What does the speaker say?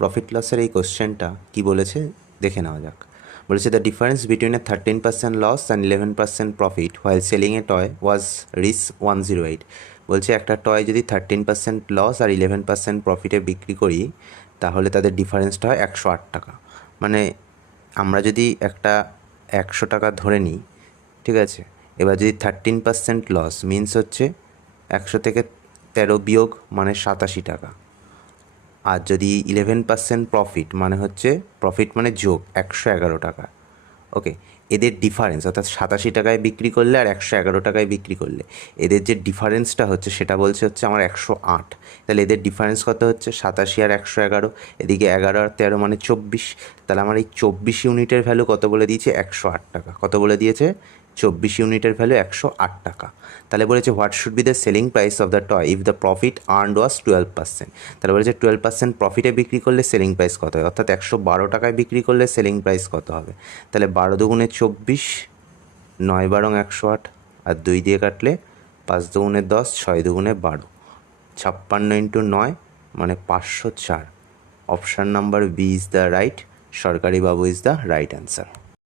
Profit লসের এই কোশ্চেনটা কী বলেছে দেখে নেওয়া যাক। বলেছে the difference between a 13% loss and 11% profit while selling a toy was রিস 108। বলছে একটা টয় যদি 13% লস আর 11% প্রফিটে বিক্রি করি তাহলে তাদের ডিফারেন্সটা হয় 108 টাকা। মানে আমরা যদি একটা 100 টাকা ধরে নিই, ঠিক আছে, এবার যদি 13% লস মিনস হচ্ছে 100 থেকে 13 বিয়োগ মানে 87 টাকা, আর যদি 11% প্রফিট মানে হচ্ছে প্রফিট মানে যোগ 111 টাকা। ওকে, এদের ডিফারেন্স অর্থাৎ 87 টাকায় বিক্রি করলে আর 111 টাকায় বিক্রি করলে এদের যে ডিফারেন্সটা হচ্ছে সেটা বলছে হচ্ছে আমার 108। তাহলে এদের ডিফারেন্স কত হচ্ছে 87 আর 111, এদিকে 11 আর 13 মানে 24। তাহলে আমার এই 24 ইউনিটের ভ্যালু কত বলে দিয়েছে 108 টাকা। কত বলে দিয়েছে 24 ইউনিটের ভ্যালু 108 টাকা। তাহলে বলেছে what should be the selling price of the toy if the profit earned was 12%। তাহলে বলেছে 12% প্রফিটে বিক্রি করলে সেলিং প্রাইস কত হয়, অর্থাৎ 112 টাকায় বিক্রি করলে সেলিং প্রাইস কত হবে। তাহলে 12 দুগুণে 24, 9 বারং 108, আর 2 দিয়ে কাটলে 5 দুগুণে 10, 6 দুগুণে 12, 56 ইন্টু 9 মানে 504। Option number B is the right, সরকারি বাবু ইজ দ্য রাইট অ্যান্সার।